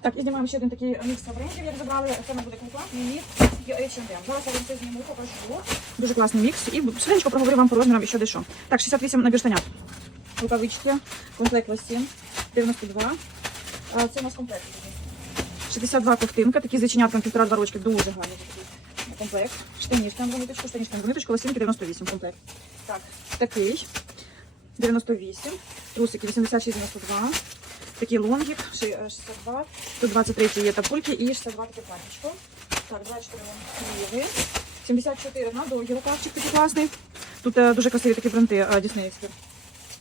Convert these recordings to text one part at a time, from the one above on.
Так, і знімаємо ще один такий мікс фабриків, як забрали. Це нам буде компактний мікс і H&M. Зараз я вам це зніму, покажу. Дуже класний мікс. І швиденько проговорю вам по розмірам і що де що. Так, 68 набір штанят. Рукавички, комплект лосін, 92. А, Це у нас комплект. 62 ковтинка, такі з зачинятком півтора-два рочки, дуже гарний такий комплект. Штанішка на ниточку, штанішка на ниточку, лосінки 98 комплект. Так, такий 98, трусики 86-92, такий лонгік е, 62, тут 23 є тапульки і 62 таке платічко. Так, 24 лівий, 74 на довгий рукавчик такий класний. Тут е, дуже красиві такі е, діснеївські.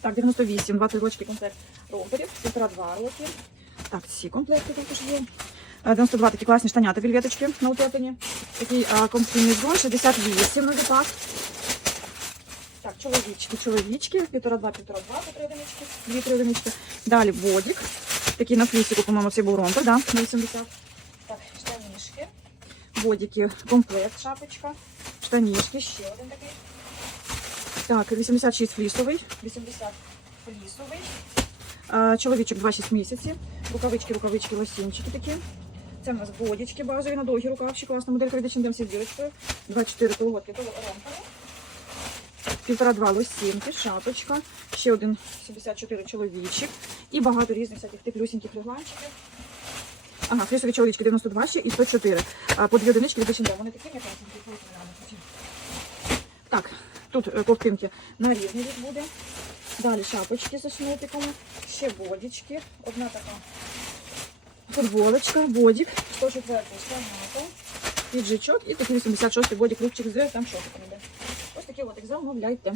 Так, 98, 20 рочки комплект ромперів, півтора-два роки. Так, ці комплекти також є. Е, 92 такі класні штанята, вільветочки на утеплені. Такий е, комбінезон, 68 на запас. Так, чоловічки, чоловічки, півтора-два, півтора-два, по три одинички, дві три одинички. Далі бодік. Такий на флісику, по-моєму, це був ромпер, да, на 80. Так, штанішки. Бодіки, комплект, шапочка. Штанішки, ще один такий. Так, 86 флісовий, 80 флісовий. Чоловічок 2-6 місяців. Рукавички, рукавички, лосінчики такі. Це в нас бодічки базові на довгі рукавчики. Класна моделька від H&M з дірочкою. 24 колготки до ромпера. Півтора-два лосінки, шапочка. Ще один 74 чоловічик. І багато різних всяких теплюсіньких регланчиків. Ага, флісові чоловічки 92 ще і 104. А, по дві одинички від H&M. Вони такі м'якенькі, такі. Так, тут е, ковтинки на різний вік буде. Далі шапочки з шнуриками, ще бодічки. Одна така футболочка, бодік, 104 штанато, піджачок і такий 86 бодік рубчик з там шотиком іде. Такий от екзамен, замовляйте.